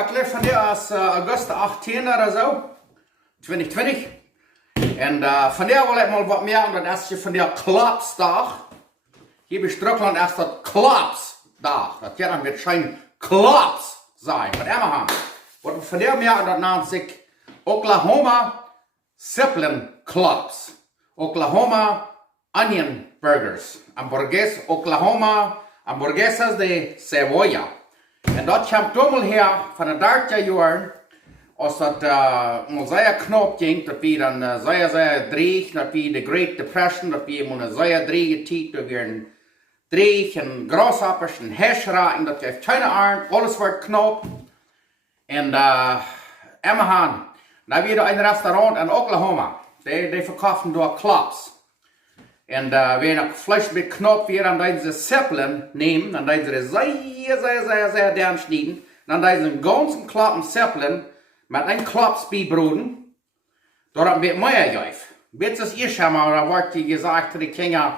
ik leef van der als augustus 18 oder so, 2020. En van der wil ik mal wat meer, omdat als je van der klopsdag, hier bij Strookland erst dat klopsdag, dat gaat dan met zijn klops zijn, wat immer haben. Wat we van der meer, dat naam zich Oklahoma Zipplen klops, Oklahoma onion burgers, hamburgues, Oklahoma hamburguesas de cebolla. En dat komt allemaal her van de 30 jaren, als dat mal sehr knap ging, dat we dan sehr dreig, dat we de Great Depression, dat we mal sehr dreige tijd, dat we een dreig en grasshoppers en hashraten, dat geeft keine Arm, alles wordt knap. En immer han, da wir ein Restaurant in Oklahoma, die verkaufen dort klops. En wenn ik Fleisch mit Knopf weer, dan deed ze Zipplen nehmen, dan deed ze sehr dern schneiden, dan deed ze een ganzen Kloppen Zipplen mit einem Klops bibroden, door een beetje meer geef. Weet als eerst maar, dan wordt je gezegd dat de Kinder,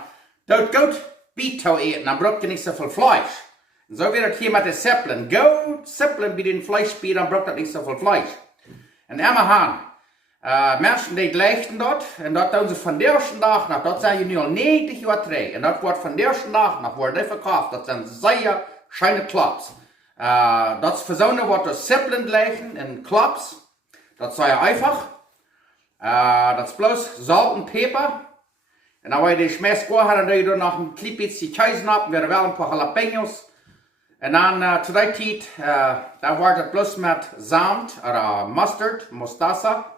dat goed Bietau eten, dan braucht je nicht so viel Fleisch. En zo wird het hier met de Zipplen. Go Zipplen bij den Fleischbier, dan braucht dat nicht so viel Fleisch. En immer han. Mensen die leichten dat, en dat doen ze van de eerste dag nog, dat zijn je nu al 90 jaar terug, en dat wordt van de eerste dag nog, wordt die verkauft, dat zijn zeer schöne klops. Dat is verzonnen wordt door Zipplen leichten en klops, dat is zeer einfach. Dat is bloos zout en peper, en dan wil je die schmeißt gaan, dan doe je er nog een klein beetje kaas op, weer wel een paar jalapenos. En dan tot die tijd, dan wordt het bloos met zout, of mustard, mostassa.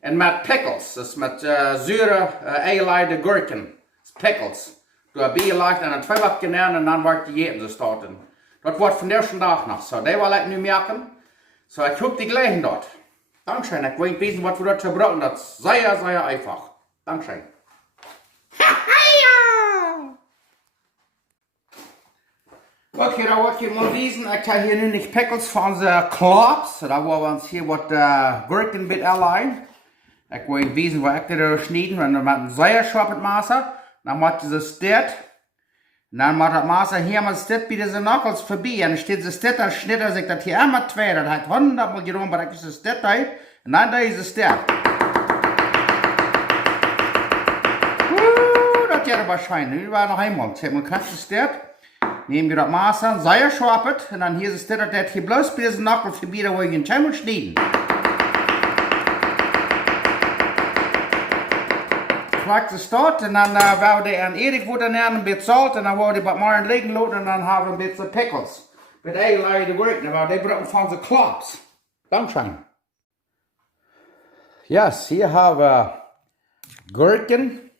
En met pickles, dus met zure eierleide gurken, pickles. Du heb je leicht en een 2 wakken en dan wordt die eten te starten. Dat wordt van de eerste dag nog zo, die wil ik nu merken. Zo, ik hoop die gelegen dort. Dankzij, ik weet niet wat we dat gebruiken, dat is zeer einfach. Dankzij. Oké, dan wil ik je mal wijzen, ik heb hier nu niet pickles van onze klops. Dan willen we ons hier wat gurken met alleen. Ik wil je wijzen waar ik er snijden, en dan met een zeer scharpe maser. Dan maakt je zo dit. En dan maakt dat maser hier met dit bij deze knuckles voorbij. En dan staat ze dit, dan snijdt zich dat hier immer 2. Dat heeft 100 mal gedaan, maar ik is dit uit. En dan doe je ze dit. Dat gaat waarschijnlijk. Nu waren nog eenmaal. Ik heb een krachtig dit. Neem je dat maser, zeer scharpe. En dan hier is dit, dat hier bloos bij deze knuckles voorbij, dan wil je een channel snijden. Vlak de start en dan wou die aan Erik wordt dan een beetje zout en dan wou die wat maar in liggen lopen en dan hebben we een beetje pickles. Met eigen de werk, nou die brengen van de klops. Dankzij. Yes, hier hebben we gurken.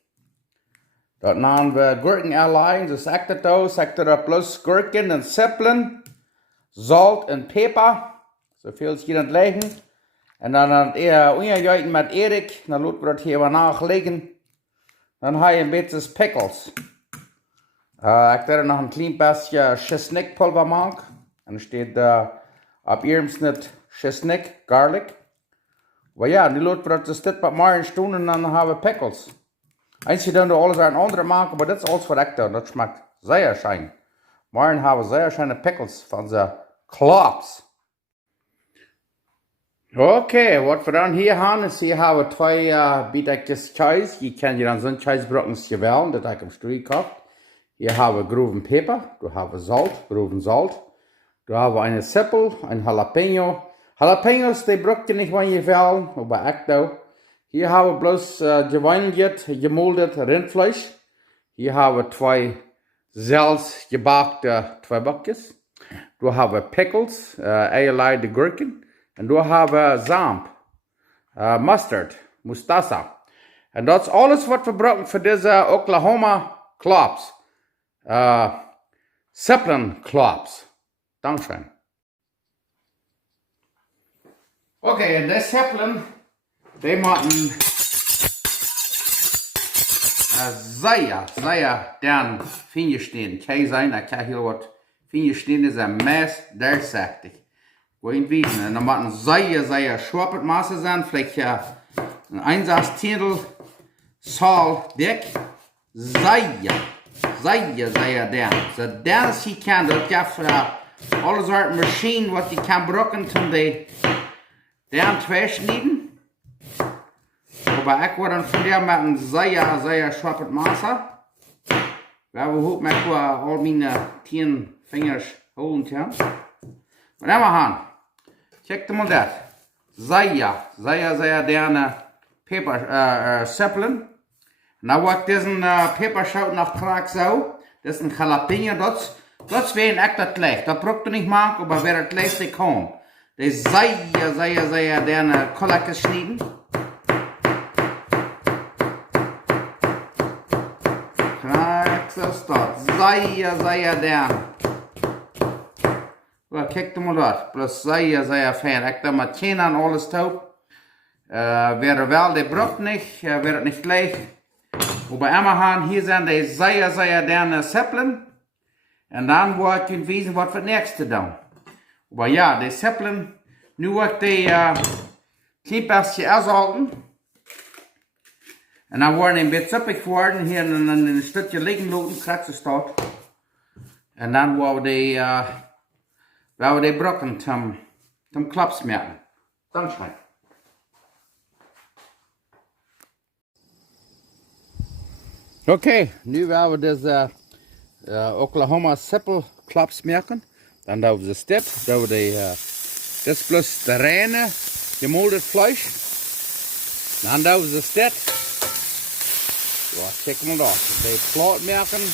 Dat namen we gurken alleen, dus ik dat plus gurken en Zipplen, zout en peper. Zoveel als hier aan het liggen. En dan ongegeten met Erik, dan laten we dat hier wat nagelegen. Dan heb je een beetje pickles. Ik heb nog een klein beetje chesnikpulver maken. En er staat op eerst chesnik, garlic. Maar ja, nu laten we dat dus dit wat maar in stoen en dan hebben we pickles. Eens je dan alles aan andere maken, maar dit is alles wat ik doe. Dat smaakt zeer schijn. Maar dan hebben we zeer schijne pickles van de klops. Oké, wat we dan hier hebben, is hier hebben we 2 bietjes kaas. Je kan je dan zo'n kaasbrokken gewellen, dat ik op street kocht. Hier hebben we groven peper, dan hebben we zout, groven zout. Dan hebben we een Zippel, een jalapeno. Jalapenos, die brok je niet van je vel, maar ik doe. Hier hebben we bloos geweinigd, gemoldet rindvlees. Hier hebben we 2 zelfs gebakte 2 bakjes. Dan hebben we pickles, eierleide gurken. En daar hebben we zamp, mustard, mustassa. En dat is alles wat we gebruiken voor deze Oklahoma klops. Zipplen klops. Dankzij. Oké, en deze Zipplen, die moeten zeer dan fijn snijden. Kan zijn, ik heb hier wat fijn snijden, is een meest doorzichtig. Wiesen. En dan moet een zeer scharpe masse zijn, vielleicht een 1/6 Tiendel Sal dik. Zeer dern. So dern als je kan, dat geeft alle soorten machine wat je kan gebruiken om die aan twee snijden. Maar ik word dan van der met een zeer schwappet massa. Waar we hoop met al mijn 10 vingers houden kan. Maar dan maar gaan. Check hem al dat. Zeer gerne peper Zipplen. Nou wordt deze peperschout nog kraak zo. Dat is een jalapeno. Dat is weer echt dat ligt. Dat braucht je niet maken, maar weer het ligt ik kan. Dat is zeer gerne kolletjes snijden. Kraak zo staat. Zeer gerne. Well, kijk hem dat. Plus zeer fijn. Ik dan met geen aan alles toe. Weer wel, die braucht niet. Weer het niet gleich. Maar bij Amazon hier zijn die zeer gerne Zipplen. En dan wil ik je wijzen wat we het nächste doen. Maar ja, die Zipplen, nu wil ik die klein beetje uithalten. En dan worden die een beetje suppig worden, hier een stukje liggen laten, kratsen staat. En dan willen we die brokken zum klops maken. Dankzij. Oké, nu willen we deze Oklahoma Zippel klops maken. Dan doen we de step, doen we dit plus de reine gemolden vlees. Dan doen we de step. Ja, check maar dat. De plaut maken.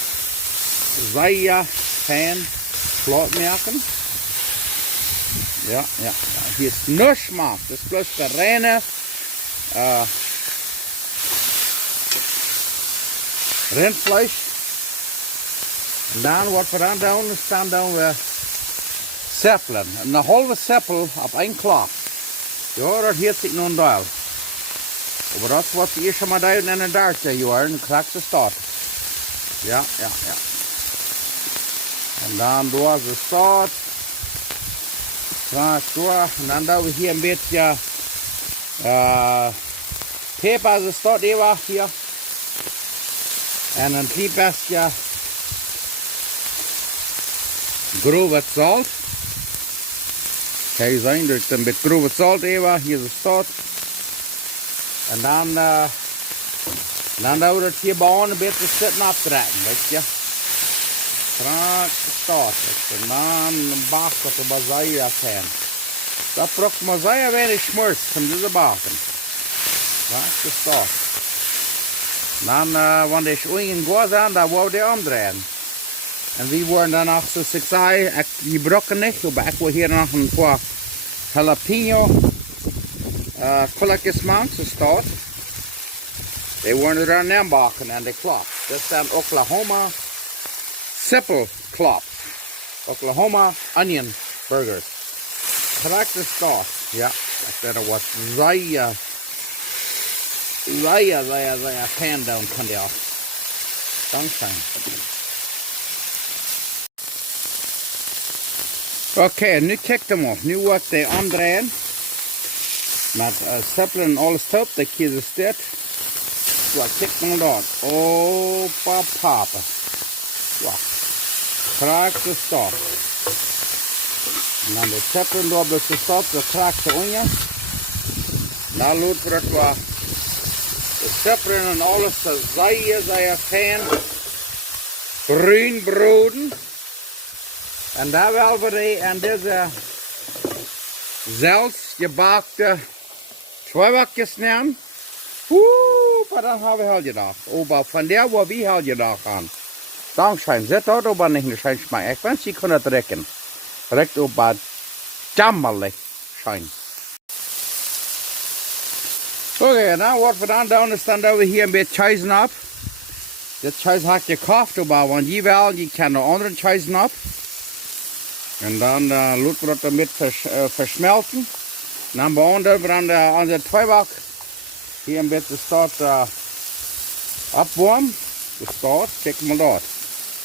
Zeer fijn plaut maken. Ja. Hier is niks maar. Dat is plus de reine rindvlees. En dan wat we dan doen, is dan doen we Zipplen. Een halve Zippel op 1 klap. Ja, dat heeft zich nog een deel. Maar dat is wat we eerst maar doen en een dartje, joh. En dan krijg je start. Ja. En dan door ze start. Krijg door. En dan doen we hier een beetje peper, ze start even hier. En een klein beetje grove zout. Kijk eens aan, dus een beetje grove zout even, hier is het zout. En dan doen we het hier bij een beetje zitten aftrekken, weet je. Strak zout. En dan bak het er bij zeer fijn. Dat braucht maar zeer weinig schmutz om deze baken. Strak zout. Dan, wanneer die schoenen goed zijn, dan wil je omdraaien. En we worden dan nog, zoals ik zei, die brokken niet, maar ik wil hier nog een paar jalapeno kolletjes maken, zo staat. Die worden er dan bakken en de klops. Dat zijn Oklahoma Zippel klops. Oklahoma onion burgers. Correct de staat. Ja, dat was zeer fan down kan die ook. Dankzij. Oké, nu kijk hem op. Nu wordt hij omdraaien. Met Zipplen en alles top. Dat kies is dit. Zo, kijk hem dat. Oh, papa. Zo. Kraak de stop. En dan de Zipplen door de stop. Dan kraak de onje. Dan loopt het wat. De Zipplen en alles zeer fijn bruin broden. En daar wel we die en deze zelfs gebakte schweiwakjes nemen. Maar dan hebben we heel je dag. Maar van der waar we heel je dag aan. Dan schijnt het ook aber nicht schijnt smaak. Ik wens je kunnen het rekken. Direct op het jammerlijk schijnt. Oké, nou wat we dan doen is dan doen we hier een beetje cheesen op. Dit cheese had je gekauft, maar want je wel, je kan de andere cheesen op. En dan laten we het een beetje versmelten. En dan behandelen we dan onze tweebak. Hier een beetje staat opwarmen. De staat, kijk maar dat.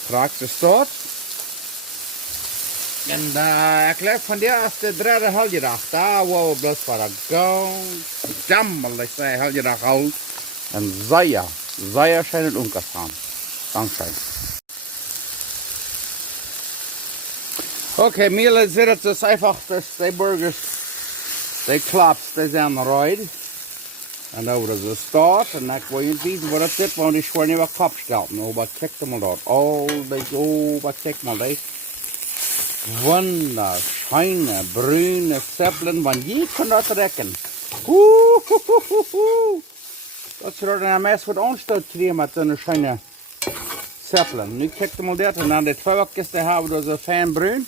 Kraak de staat. En ik leg van die als de derde halve dag. Daar wil we bloos voor een gaunz. Jammerlijk zijn halve dag oud. En zeer schijn het omgaan. Dankzij. Okay, Miele zit het dus einfach, dass die burgers, die klops, die zijn eruit. En dan wordt het staat, en dan wil je weten wat het zit, want ik wil niet wat kop stellen. Nou, maar kijk maar dat. Wat kijk maar dat. Wunderschöne, bruine Zipplen, want je kan dat rekken. Dat ze er een mes wat aanstoot krijgen met zo'n schöne Zipplen. Nu kijk maar dat, en dan de twee wakjes, die hebben we zo fijn bruin.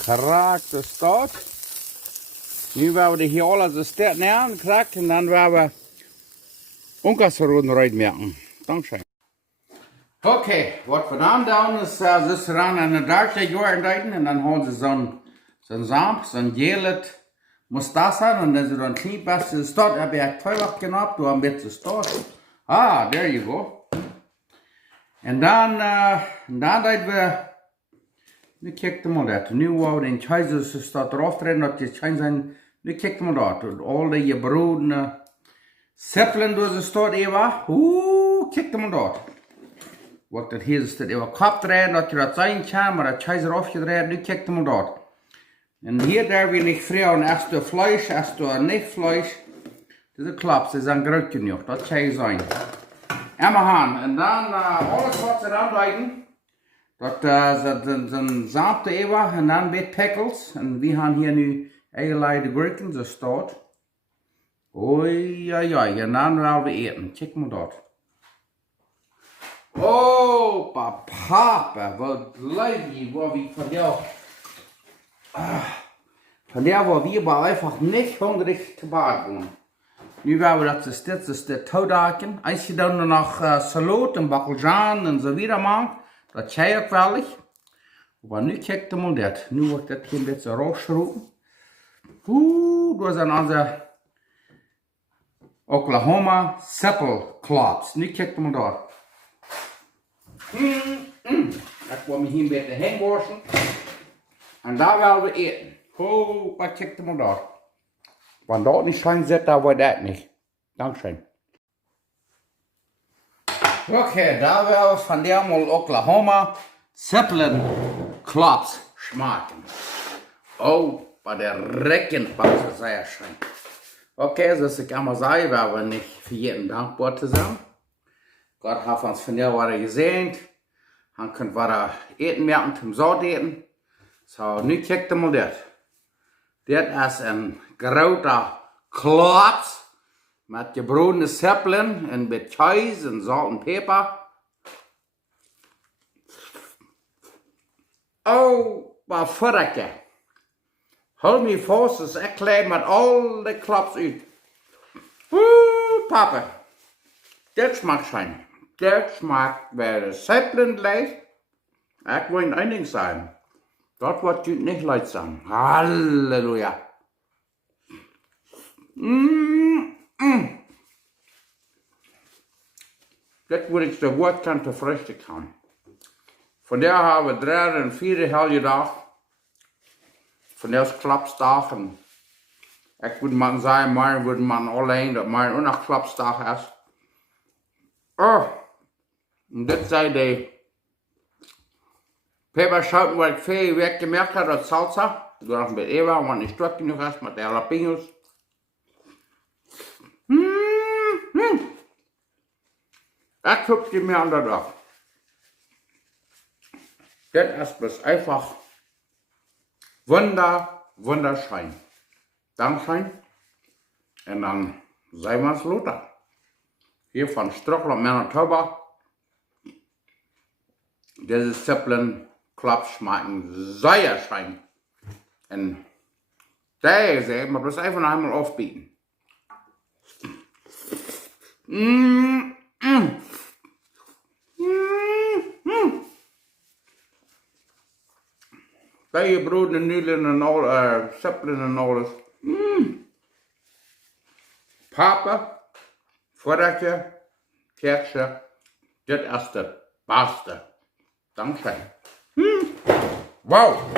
Kraakt de staat. Nu werden we de hier alle zo sterk neer kraakt, en dan werden we ongasverroden eruit merken. Dankzij. Okay, wat we dan doen is, ze gaan aan de dartje jorden en dan houden ze zo'n zamp, zo'n gelet mustasa, en dan is er een klein beetje start, heb je twee wacht knapt, door een beetje start. Ah, there you go. En dan dat we, nu kijk maar dat, nu wou den keizer staat eraf treden, dat je schijn zijn, nu kijk maar dat, al die gebroedene Zipplen door de start even, kijk maar dat. Wat dat hier is, dat je kop draaien, dat je dat zijn kan, maar dat keizer afgedraaid, nu kijk maar dat. En hier daar wir nicht fragen, erst du Fleisch, erst du nicht Fleisch. Diese klops, die zijn groot genoeg, dat kan je zijn. En we gaan, en dan alles wat ze dan doen, dat zijn zaamte even, en dan met pickles. En we gaan hier nu allerlei de gurken, zo staat. Oei, en dan willen we eten, kijk maar dat. Oh, papa, wat leuk je, wat we van jou. Von der war wir aber einfach nicht hungrig zu Bad gehen. Nu werden wir das ist der Taudaken. Als je dan nog Salat en Bacaljan en zo wieder maakt, dat jij ook wel eens. Maar nu kijk maar dat. Nu wordt dat hier een beetje rausgeroepen. Dat zijn onze Oklahoma Zipplen klops. Nu kijk maar dat. Dat wil me hier een beetje heen wassen. En daar willen we eten. Wat kijk maar dat. Want dat niet schijn zit, daar wordt dat niet. Dankzij. Oké, daar willen we van der mal Oklahoma Zipplen klops smaken. Oh, bei der Reckenpause sehr schön. Okay, zoals ik allemaal zei, werden we niet voor jeden dankbaar te zijn. Gott hat uns von der Woche gesehen. Han kunt wir eten merken zum Saat eten. So, nu kijk mal dat. Dit is een grote klops met gebroedene Zipplen en met kaas en zout en peper. Oh, wat verrekken. Hou me vast, dus ik kleed met al de klops uit. Papa. Dit smaakt fijn. Dit smaakt bij de Zipplen lijst. Ik wil één ding zeggen. Dat wordt je niet leid zijn. Halleluja. Dit wil ik de woordkant te frühstück gaan. Vandaag hebben we 3 en 4 hele dag. Vandaag is klapsdag. En ik wil man zeggen, maar wil man alleen dat maar ook nog klapsdag is. Oh, en dit zei de peperschouten waar ik veel weggemerkt heb, dat salsa. Ik doe nog een beetje Eva, want ik stuk nog eens met de jalapenos. Ik hüpf die mir an der Dach. Das ist bloß einfach wunderschön. Dankeschön. Und dann sehen wir uns Lothar. Hier von Stockholm, Manitoba. Diese Zipplen klops schmecken sehr schön. Und diese man bloß einfach noch einmal aufbieten. Bij je brood en nudeln en al, Zipplen en alles. Papa, voordatje, kerstje, dit is de beste. Dankzij. Wauw.